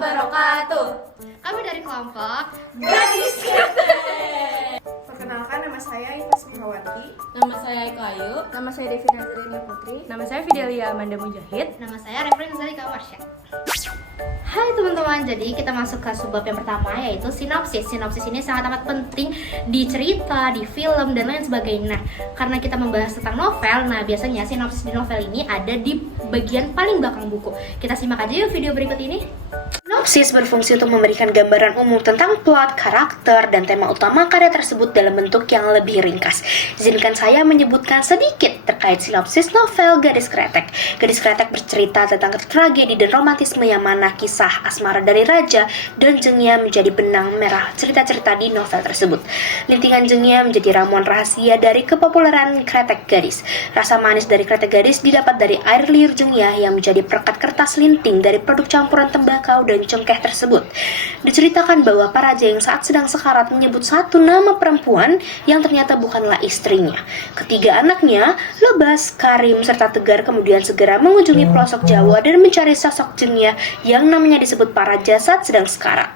wabarakatuh. Kami dari kelompok Gadis Kretek. Perkenalkan, nama saya Ivas Mihawati. Nama saya Eka Ayu. Nama saya Devi Nazarini Putri. Nama saya Fidelia Amanda Mujahid. Nama saya Refren Zalika Marsha. Hai teman-teman, jadi kita masuk ke subbab yang pertama, yaitu sinopsis. Sinopsis ini sangat amat penting di cerita, di film, dan lain sebagainya. Nah, karena kita membahas tentang novel, nah biasanya sinopsis di novel ini ada di bagian paling belakang buku. Kita simak aja yuk video berikut ini. Sinopsis berfungsi untuk memberikan gambaran umum tentang plot, karakter, dan tema utama karya tersebut dalam bentuk yang lebih ringkas. Izinkan saya menyebutkan sedikit terkait sinopsis novel Gadis Kretek. Gadis Kretek bercerita tentang tragedi dan romantisme yang mana kisah asmara dari Raja dan Jengya menjadi benang merah cerita-cerita di novel tersebut. Lintingan Jengya menjadi ramuan rahasia dari kepopuleran Kretek Gadis. Rasa manis dari Kretek Gadis didapat dari air liur Jengya yang menjadi perekat kertas linting dari produk campuran tembakau dan cengkeh tersebut. Diceritakan bahwa para raja yang saat sedang sekarat menyebut satu nama perempuan yang ternyata bukanlah istrinya. Ketiga anaknya, Lebas, Karim, serta Tegar kemudian segera mengunjungi pelosok Jawa dan mencari sosok Jengya yang namanya disebut para raja saat sedang sekarat.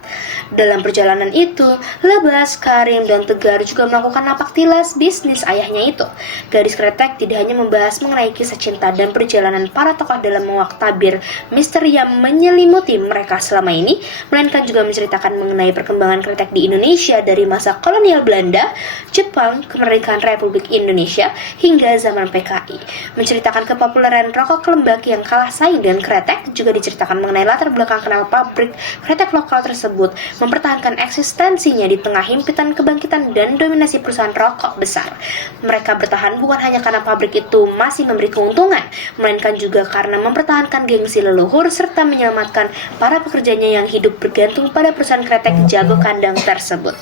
Dalam perjalanan itu, Lebas, Karim, dan Tegar juga melakukan napak tilas bisnis ayahnya itu. Gadis Kretek tidak hanya membahas mengenai kisah cinta dan perjalanan para tokoh dalam menguak tabir misteri yang menyelimuti mereka selama ini, melainkan juga menceritakan mengenai perkembangan Kretek di Indonesia dari masa kolonial Belanda, Jepang, kemerdekaan Republik Indonesia, hingga zaman PKI. Menceritakan kepopuleran rokok kelembak yang kalah saing dengan Kretek, juga diceritakan mengenai latar belakang kenapa pabrik Kretek lokal tersebut mempertahankan eksistensinya di tengah himpitan kebangkitan dan dominasi perusahaan rokok besar. Mereka bertahan bukan hanya karena pabrik itu masih memberi keuntungan, melainkan juga karena mempertahankan gengsi leluhur serta menyelamatkan para pekerjanya yang hidup bergantung pada perusahaan Kretek jago kandang tersebut.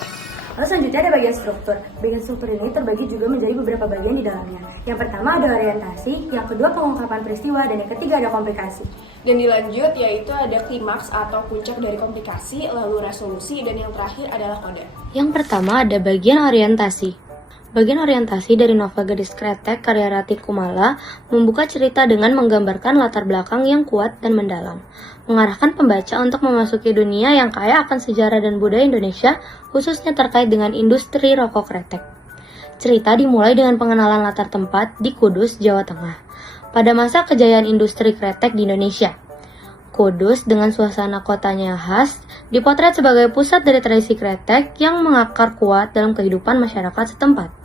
Lalu selanjutnya ada bagian struktur. Bagian struktur ini terbagi juga menjadi beberapa bagian di dalamnya. Yang pertama ada orientasi, yang kedua pengungkapan peristiwa, dan yang ketiga ada komplikasi. Dan dilanjut yaitu ada klimaks atau puncak dari komplikasi, lalu resolusi, dan yang terakhir adalah kode. Yang pertama ada bagian orientasi. Bagian orientasi dari novel Gadis Kretek karya Rati Kumala membuka cerita dengan menggambarkan latar belakang yang kuat dan mendalam, mengarahkan pembaca untuk memasuki dunia yang kaya akan sejarah dan budaya Indonesia, khususnya terkait dengan industri rokok Kretek. Cerita dimulai dengan pengenalan latar tempat di Kudus, Jawa Tengah, pada masa kejayaan industri Kretek di Indonesia. Kudus dengan suasana kotanya khas dipotret sebagai pusat dari tradisi Kretek yang mengakar kuat dalam kehidupan masyarakat setempat.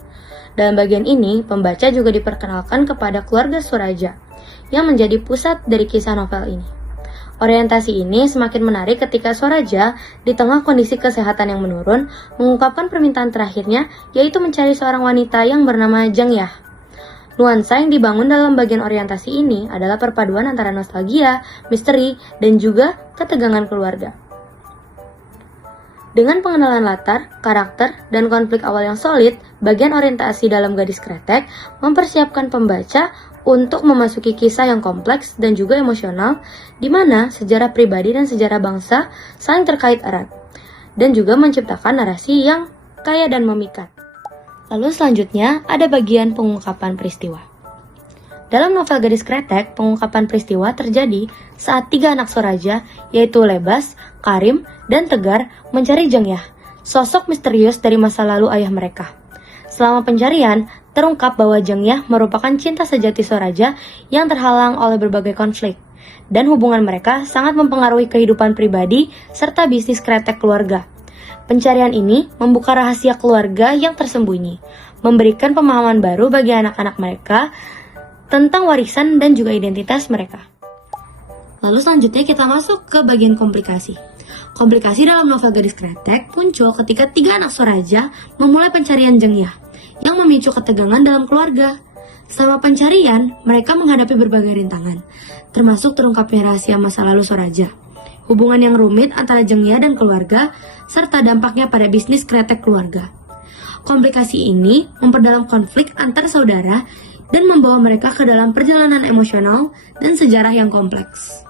Dalam bagian ini, pembaca juga diperkenalkan kepada keluarga Suraja yang menjadi pusat dari kisah novel ini. Orientasi ini semakin menarik ketika Suraja, di tengah kondisi kesehatan yang menurun, mengungkapkan permintaan terakhirnya, yaitu mencari seorang wanita yang bernama Jengyah. Nuansa yang dibangun dalam bagian orientasi ini adalah perpaduan antara nostalgia, misteri, dan juga ketegangan keluarga. Dengan pengenalan latar, karakter, dan konflik awal yang solid, bagian orientasi dalam Gadis Kretek mempersiapkan pembaca untuk memasuki kisah yang kompleks dan juga emosional, di mana sejarah pribadi dan sejarah bangsa saling terkait erat, dan juga menciptakan narasi yang kaya dan memikat. Lalu selanjutnya ada bagian pengungkapan peristiwa. Dalam novel Gadis Kretek, pengungkapan peristiwa terjadi saat tiga anak Suraja, yaitu Lebas, Karim, dan Tegar mencari Jengyah, sosok misterius dari masa lalu ayah mereka. Selama pencarian, terungkap bahwa Jengyah merupakan cinta sejati Suraja yang terhalang oleh berbagai konflik, dan hubungan mereka sangat mempengaruhi kehidupan pribadi serta bisnis Kretek keluarga. Pencarian ini membuka rahasia keluarga yang tersembunyi, memberikan pemahaman baru bagi anak-anak mereka tentang warisan dan juga identitas mereka. Lalu selanjutnya kita masuk ke bagian komplikasi. Komplikasi dalam novel Gadis Kretek muncul ketika tiga anak Suraja memulai pencarian Jengyah, yang memicu ketegangan dalam keluarga. Selama pencarian, mereka menghadapi berbagai rintangan, termasuk terungkapnya rahasia masa lalu Suraja, hubungan yang rumit antara Jengyah dan keluarga, serta dampaknya pada bisnis Kretek keluarga. Komplikasi ini memperdalam konflik antar saudara dan membawa mereka ke dalam perjalanan emosional dan sejarah yang kompleks.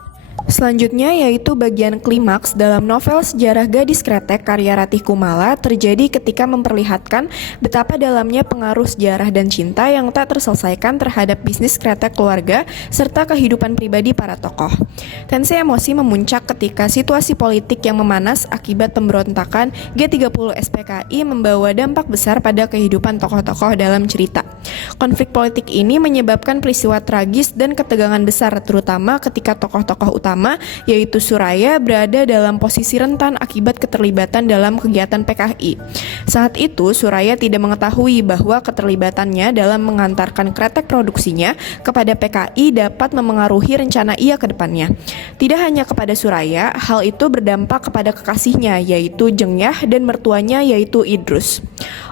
Selanjutnya yaitu bagian klimaks dalam novel Sejarah Gadis Kretek karya Ratih Kumala terjadi ketika memperlihatkan betapa dalamnya pengaruh sejarah dan cinta yang tak terselesaikan terhadap bisnis kretek keluarga serta kehidupan pribadi para tokoh. Tensi emosi memuncak ketika situasi politik yang memanas akibat pemberontakan G30 SPKI membawa dampak besar pada kehidupan tokoh-tokoh dalam cerita. Konflik politik ini menyebabkan peristiwa tragis dan ketegangan besar terutama ketika tokoh-tokoh utama yaitu Suraya berada dalam posisi rentan akibat keterlibatan dalam kegiatan PKI. Saat itu Suraya tidak mengetahui bahwa keterlibatannya dalam mengantarkan kretek produksinya kepada PKI dapat memengaruhi rencana ia ke depannya. Tidak hanya kepada Suraya, hal itu berdampak kepada kekasihnya yaitu Jengyah dan mertuanya yaitu Idrus.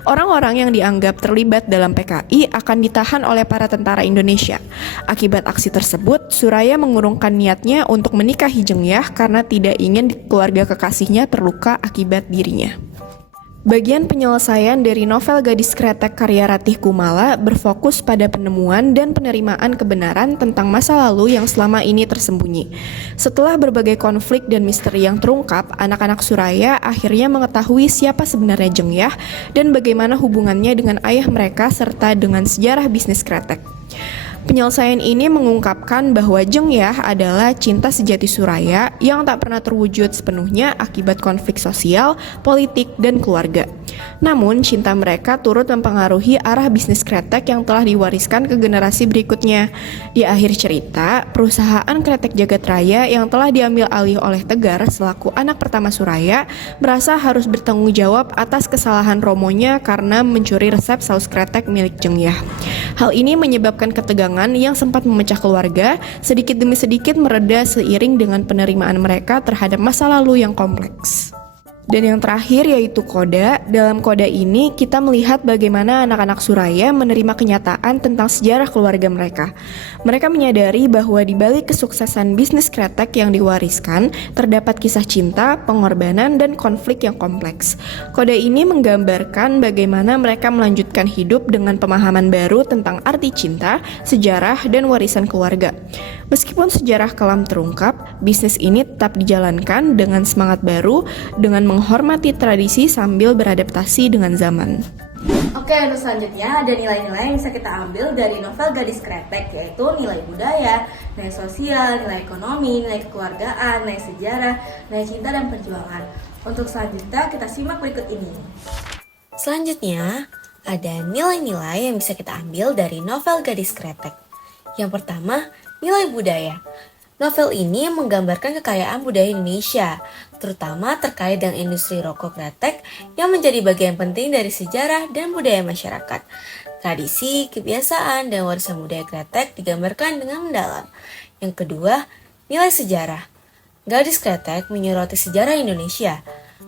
Orang-orang yang dianggap terlibat dalam PKI akan ditahan oleh para tentara Indonesia. Akibat aksi tersebut, Suraya mengurungkan niatnya untuk menikahi Jengyah karena tidak ingin keluarga kekasihnya terluka akibat dirinya. Bagian penyelesaian dari novel Gadis Kretek karya Ratih Kumala berfokus pada penemuan dan penerimaan kebenaran tentang masa lalu yang selama ini tersembunyi. Setelah berbagai konflik dan misteri yang terungkap, anak-anak Suraya akhirnya mengetahui siapa sebenarnya Jengyah dan bagaimana hubungannya dengan ayah mereka serta dengan sejarah bisnis kretek. Penyelesaian ini mengungkapkan bahwa Jengyah adalah cinta sejati Suraya yang tak pernah terwujud sepenuhnya akibat konflik sosial, politik, dan keluarga. Namun, cinta mereka turut mempengaruhi arah bisnis kretek yang telah diwariskan ke generasi berikutnya. Di akhir cerita, perusahaan kretek Jagat Raya yang telah diambil alih oleh Tegar selaku anak pertama Suraya merasa harus bertanggung jawab atas kesalahan romonya karena mencuri resep saus kretek milik Jengyah. Hal ini menyebabkan ketegangan yang sempat memecah keluarga, sedikit demi sedikit mereda seiring dengan penerimaan mereka terhadap masa lalu yang kompleks. Dan yang terakhir yaitu Koda. Dalam Koda ini kita melihat bagaimana anak-anak Suraya menerima kenyataan tentang sejarah keluarga mereka. Mereka menyadari bahwa di balik kesuksesan bisnis kretek yang diwariskan, terdapat kisah cinta, pengorbanan, dan konflik yang kompleks. Koda ini menggambarkan bagaimana mereka melanjutkan hidup dengan pemahaman baru tentang arti cinta, sejarah, dan warisan keluarga. Meskipun sejarah kelam terungkap, bisnis ini tetap dijalankan dengan semangat baru, dengan menghormati tradisi sambil beradaptasi dengan zaman. Oke, untuk selanjutnya ada nilai-nilai yang bisa kita ambil dari novel Gadis Kretek, yaitu nilai budaya, nilai sosial, nilai ekonomi, nilai kekeluargaan, nilai sejarah, nilai cinta dan perjuangan. Untuk selanjutnya kita simak berikut ini. Selanjutnya, ada nilai-nilai yang bisa kita ambil dari novel Gadis Kretek. Yang pertama, nilai budaya. Novel ini menggambarkan kekayaan budaya Indonesia, terutama terkait dengan industri rokok kretek yang menjadi bagian penting dari sejarah dan budaya masyarakat. Tradisi, kebiasaan, dan warisan budaya kretek digambarkan dengan mendalam. Yang kedua, nilai sejarah. Gadis Kretek menyoroti sejarah Indonesia,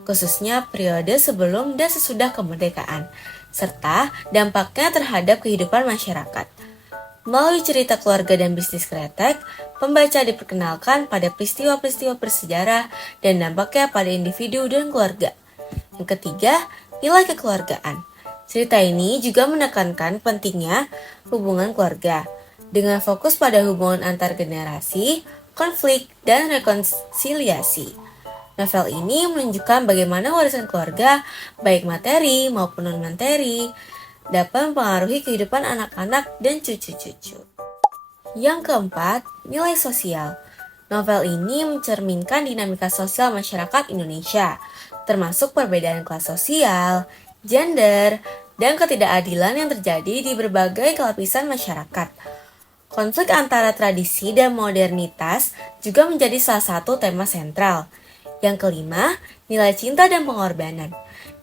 khususnya periode sebelum dan sesudah kemerdekaan, serta dampaknya terhadap kehidupan masyarakat. Melalui cerita keluarga dan bisnis kretek, pembaca diperkenalkan pada peristiwa-peristiwa bersejarah dan dampaknya pada individu dan keluarga. Yang ketiga, nilai kekeluargaan. Cerita ini juga menekankan pentingnya hubungan keluarga, dengan fokus pada hubungan antar generasi, konflik, dan rekonsiliasi. Novel ini menunjukkan bagaimana warisan keluarga, baik materi maupun non-materi, dapat mempengaruhi kehidupan anak-anak dan cucu-cucu. Yang keempat, nilai sosial. Novel ini mencerminkan dinamika sosial masyarakat Indonesia, termasuk perbedaan kelas sosial, gender, dan ketidakadilan yang terjadi di berbagai lapisan masyarakat. Konflik antara tradisi dan modernitas juga menjadi salah satu tema sentral. Yang kelima, nilai cinta dan pengorbanan.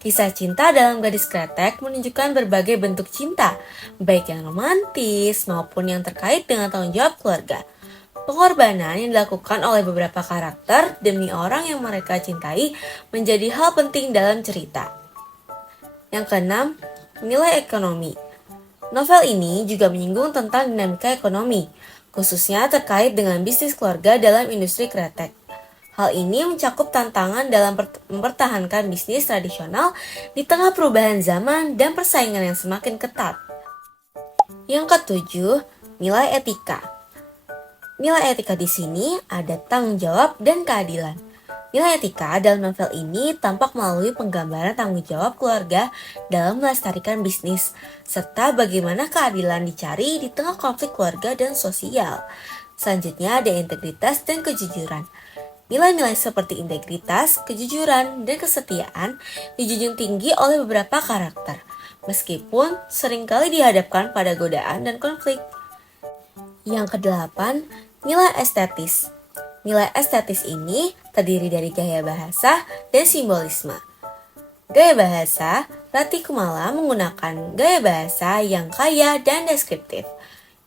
Kisah cinta dalam Gadis Kretek menunjukkan berbagai bentuk cinta, baik yang romantis maupun yang terkait dengan tanggung jawab keluarga. Pengorbanan yang dilakukan oleh beberapa karakter demi orang yang mereka cintai menjadi hal penting dalam cerita. Yang keenam, nilai ekonomi. Novel ini juga menyinggung tentang dinamika ekonomi, khususnya terkait dengan bisnis keluarga dalam industri kretek. Hal ini mencakup tantangan dalam mempertahankan bisnis tradisional di tengah perubahan zaman dan persaingan yang semakin ketat. Yang ketujuh, nilai etika. Nilai etika di sini ada tanggung jawab dan keadilan. Nilai etika dalam novel ini tampak melalui penggambaran tanggung jawab keluarga dalam melestarikan bisnis, serta bagaimana keadilan dicari di tengah konflik keluarga dan sosial. Selanjutnya ada integritas dan kejujuran. Nilai-nilai seperti integritas, kejujuran, dan kesetiaan dijunjung tinggi oleh beberapa karakter, meskipun seringkali dihadapkan pada godaan dan konflik. Yang kedelapan, nilai estetis. Nilai estetis ini terdiri dari gaya bahasa dan simbolisme. Gaya bahasa, Ratih Kumala menggunakan gaya bahasa yang kaya dan deskriptif,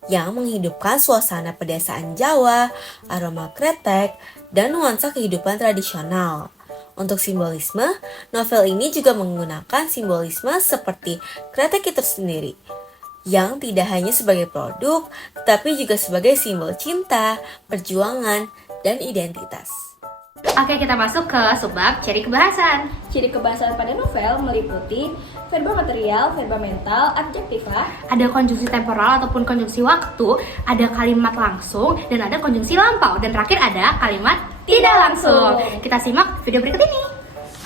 yang menghidupkan suasana pedesaan Jawa, aroma kretek, dan nuansa kehidupan tradisional. Untuk simbolisme, novel ini juga menggunakan simbolisme seperti kretek itu sendiri, yang tidak hanya sebagai produk, tetapi juga sebagai simbol cinta, perjuangan, dan identitas. Oke, kita masuk ke subbab ciri kebahasan. Ciri kebahasan pada novel meliputi verba material, verba mental, adjektiva, Ada konjungsi temporal ataupun konjungsi waktu, ada kalimat langsung, dan ada konjungsi lampau. Dan terakhir ada kalimat tidak langsung. Kita simak video berikut ini.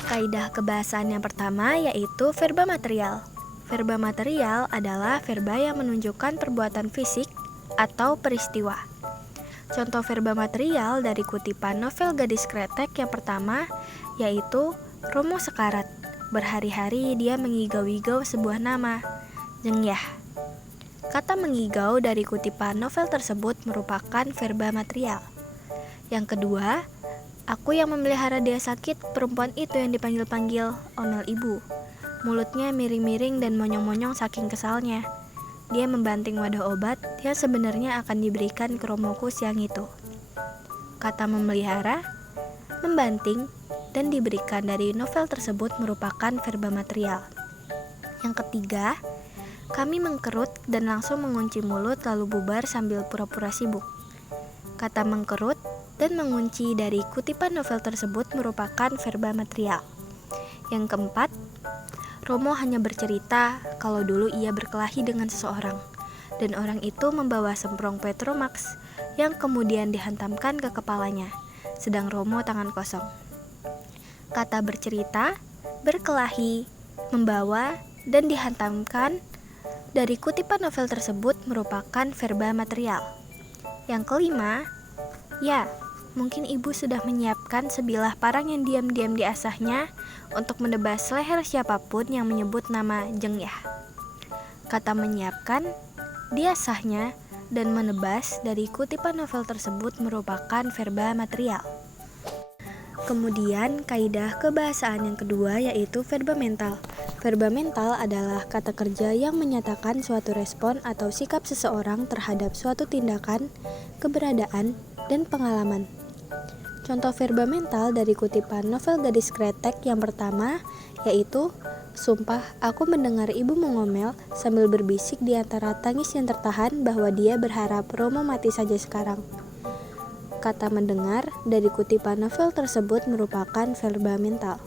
Kaidah kebahasaan yang pertama yaitu verba material. Verba material adalah verba yang menunjukkan perbuatan fisik atau peristiwa. Contoh verba material dari kutipan novel Gadis Kretek yang pertama yaitu Romo sekarat. Berhari-hari dia mengigau-igau sebuah nama, Jengyah. Kata mengigau dari kutipan novel tersebut merupakan verba material. Yang kedua, aku yang memelihara dia sakit, perempuan itu yang dipanggil-panggil omel ibu. Mulutnya miring-miring dan monyong-monyong saking kesalnya. Dia membanting wadah obat yang sebenarnya akan diberikan ke Romoku siang itu. Kata memelihara, membanting, dan diberikan dari novel tersebut merupakan verba material. Yang ketiga, kami mengkerut dan langsung mengunci mulut lalu bubar sambil pura-pura sibuk. Kata mengkerut dan mengunci dari kutipan novel tersebut merupakan verba material. Yang keempat, Romo hanya bercerita kalau dulu ia berkelahi dengan seseorang, dan orang itu membawa semprong Petromax yang kemudian dihantamkan ke kepalanya, sedang Romo tangan kosong. Kata bercerita, berkelahi, membawa, dan dihantamkan dari kutipan novel tersebut merupakan verba material. Yang kelima, ya, mungkin ibu sudah menyiapkan sebilah parang yang diam-diam diasahnya untuk menebas leher siapapun yang menyebut nama Jengyah. Kata menyiapkan, diasahnya, dan menebas dari kutipan novel tersebut merupakan verba material. Kemudian, kaidah kebahasaan yang kedua yaitu verba mental. Verba mental adalah kata kerja yang menyatakan suatu respon atau sikap seseorang terhadap suatu tindakan, keberadaan, dan pengalaman. Contoh verba mental dari kutipan novel Gadis Kretek yang pertama yaitu, sumpah aku mendengar ibu mengomel sambil berbisik di antara tangis yang tertahan bahwa dia berharap Romo mati saja sekarang. Kata mendengar dari kutipan novel tersebut merupakan verba mental.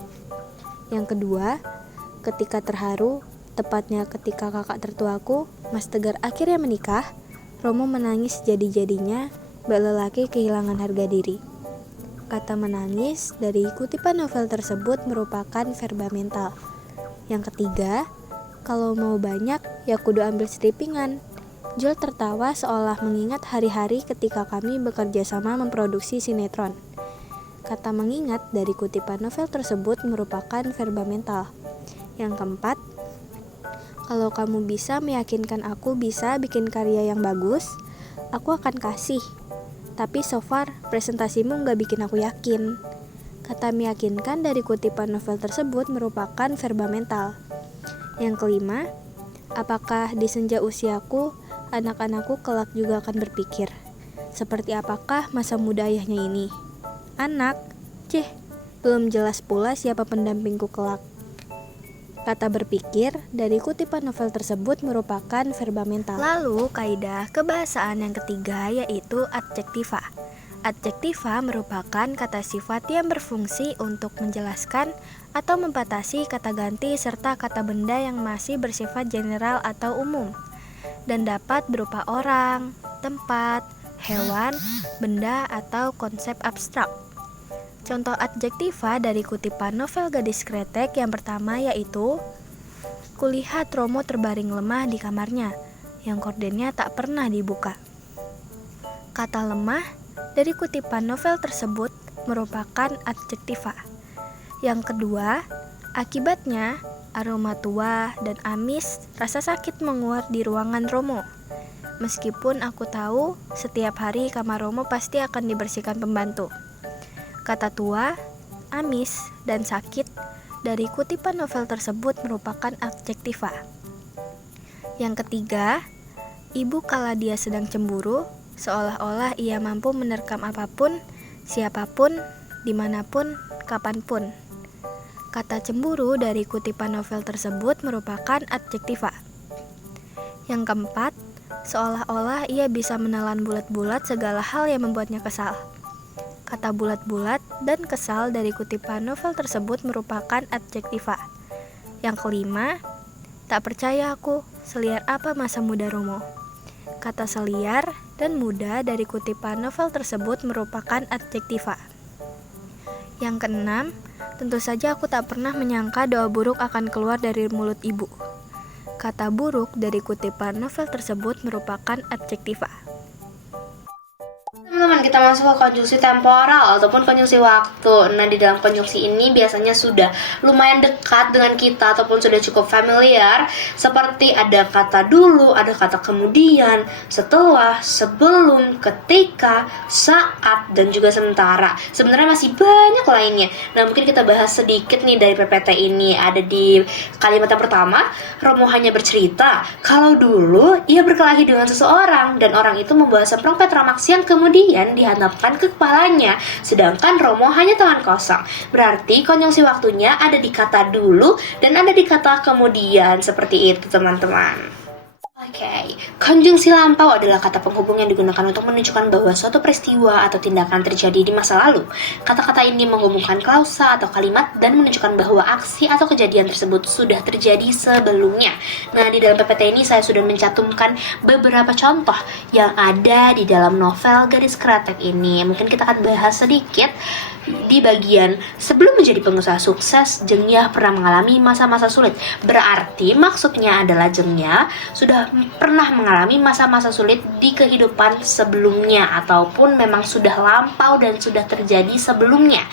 Yang kedua, ketika terharu, tepatnya ketika kakak tertuaku, Mas Tegar akhirnya menikah, Romo menangis jadi-jadinya, bak lelaki kehilangan harga diri. Kata menangis dari kutipan novel tersebut merupakan verba mental. Yang ketiga, kalau mau banyak ya kudu ambil seripingan. Jul tertawa seolah mengingat hari-hari ketika kami bekerja sama memproduksi sinetron. Kata mengingat dari kutipan novel tersebut merupakan verba mental. Yang keempat, kalau kamu bisa meyakinkan aku bisa bikin karya yang bagus, aku akan kasih. Tapi so far, presentasimu nggak bikin aku yakin. Kata meyakinkan dari kutipan novel tersebut merupakan verba mental. Yang kelima, apakah di senja usiaku, anak-anakku kelak juga akan berpikir, seperti apakah masa muda ayahnya ini? Anak, belum jelas pula siapa pendampingku kelak. Kata berpikir dari kutipan novel tersebut merupakan verba mental. Lalu, kaidah kebahasaan yang ketiga yaitu adjektiva. Adjektiva merupakan kata sifat yang berfungsi untuk menjelaskan atau membatasi kata ganti serta kata benda yang masih bersifat general atau umum, dan dapat berupa orang, tempat, hewan, benda, atau konsep abstrak. Contoh adjektiva dari kutipan novel Gadis Kretek yang pertama yaitu kulihat Romo terbaring lemah di kamarnya, yang kordennya tak pernah dibuka. Kata lemah dari kutipan novel tersebut merupakan adjektiva. Yang kedua, akibatnya aroma tua dan amis rasa sakit menguat di ruangan Romo. Meskipun aku tahu setiap hari kamar Romo pasti akan dibersihkan pembantu. Kata tua, amis, dan sakit dari kutipan novel tersebut merupakan adjektiva. Yang ketiga, ibu kala dia sedang cemburu, seolah-olah ia mampu menerkam apapun, siapapun, dimanapun, kapanpun. Kata cemburu dari kutipan novel tersebut merupakan adjektiva. Yang keempat, seolah-olah ia bisa menelan bulat-bulat segala hal yang membuatnya kesal. Kata bulat-bulat dan kesal dari kutipan novel tersebut merupakan adjektiva. Yang kelima, tak percaya aku, seliar apa masa muda Romo. Kata seliar dan muda dari kutipan novel tersebut merupakan adjektiva. Yang keenam, tentu saja aku tak pernah menyangka doa buruk akan keluar dari mulut ibu. Kata buruk dari kutipan novel tersebut merupakan adjektiva. Teman-teman, kita masuk ke konjungsi temporal ataupun konjungsi waktu. Nah, di dalam konjungsi ini biasanya sudah lumayan dekat dengan kita ataupun sudah cukup familiar. Seperti ada kata dulu, ada kata kemudian, setelah, sebelum, ketika, saat, dan juga sementara. Sebenarnya masih banyak lainnya. Nah, mungkin kita bahas sedikit nih dari PPT ini. Ada di kalimat yang pertama, Romo hanya bercerita kalau dulu ia berkelahi dengan seseorang dan orang itu membawa semprong Petromax yang kemudian dihadapkan ke kepalanya, sedangkan Romo hanya tangan kosong. Berarti konjungsi waktunya ada di kata dulu dan ada di kata kemudian, seperti itu teman-teman. Oke, konjungsi lampau adalah kata penghubung yang digunakan untuk menunjukkan bahwa suatu peristiwa atau tindakan terjadi di masa lalu. Kata-kata ini menghubungkan klausa atau kalimat dan menunjukkan bahwa aksi atau kejadian tersebut sudah terjadi sebelumnya. Nah, di dalam PPT ini saya sudah mencantumkan beberapa contoh yang ada di dalam novel Gadis Kretek ini. Mungkin kita akan bahas sedikit di bagian sebelum menjadi pengusaha sukses, Jengnya pernah mengalami masa-masa sulit. Berarti maksudnya adalah Jengnya sudah pernah mengalami masa-masa sulit di kehidupan sebelumnya ataupun memang sudah lampau dan sudah terjadi sebelumnya.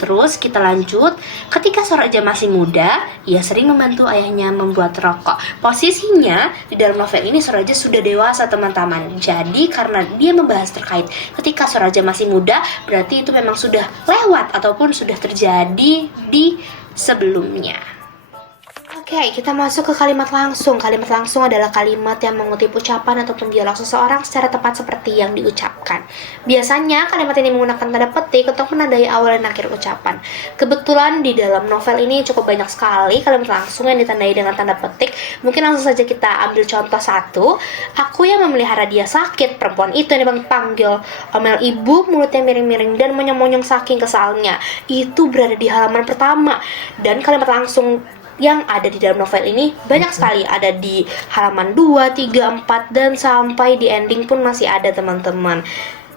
Terus kita lanjut, ketika Soraja masih muda, ia sering membantu ayahnya membuat rokok. Posisinya di dalam novel ini Soraja sudah dewasa teman-teman. Jadi karena dia membahas terkait ketika Soraja masih muda, berarti itu memang sudah lewat ataupun sudah terjadi di sebelumnya. Oke, kita masuk ke kalimat langsung. Kalimat langsung adalah kalimat yang mengutip ucapan ataupun dialog seseorang secara tepat seperti yang diucapkan. Biasanya kalimat ini menggunakan tanda petik untuk menandai awal dan akhir ucapan. Kebetulan di dalam novel ini cukup banyak sekali kalimat langsung yang ditandai dengan tanda petik. Mungkin langsung saja kita ambil contoh satu. Aku yang memelihara dia sakit. Perempuan itu yang dipanggil omel ibu, mulutnya miring-miring dan monyong-monyong saking kesalnya. Itu berada di halaman pertama. Dan kalimat langsung yang ada di dalam novel ini banyak sekali, ada di halaman 2, 3, 4 dan sampai di ending pun masih ada teman-teman.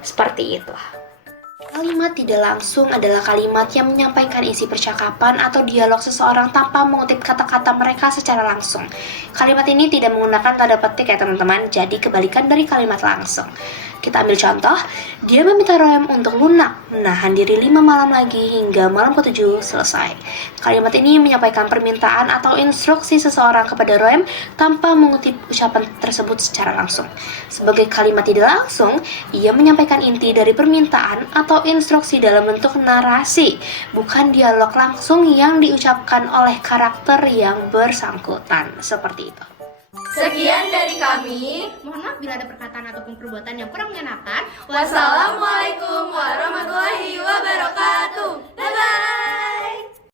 Seperti itu. Kalimat tidak langsung adalah kalimat yang menyampaikan isi percakapan atau dialog seseorang tanpa mengutip kata-kata mereka secara langsung. Kalimat ini tidak menggunakan tanda petik ya teman-teman, jadi kebalikan dari kalimat langsung. Kita ambil contoh, dia meminta Roem untuk lunak, menahan diri 5 malam lagi hingga malam ke-7 selesai. Kalimat ini menyampaikan permintaan atau instruksi seseorang kepada Roem tanpa mengutip ucapan tersebut secara langsung. Sebagai kalimat tidak langsung, ia menyampaikan inti dari permintaan atau instruksi dalam bentuk narasi, bukan dialog langsung yang diucapkan oleh karakter yang bersangkutan. Seperti itu. Sekian dari kami. Mohon maaf bila ada perkataan ataupun perbuatan yang kurang mengenakan. Wassalamualaikum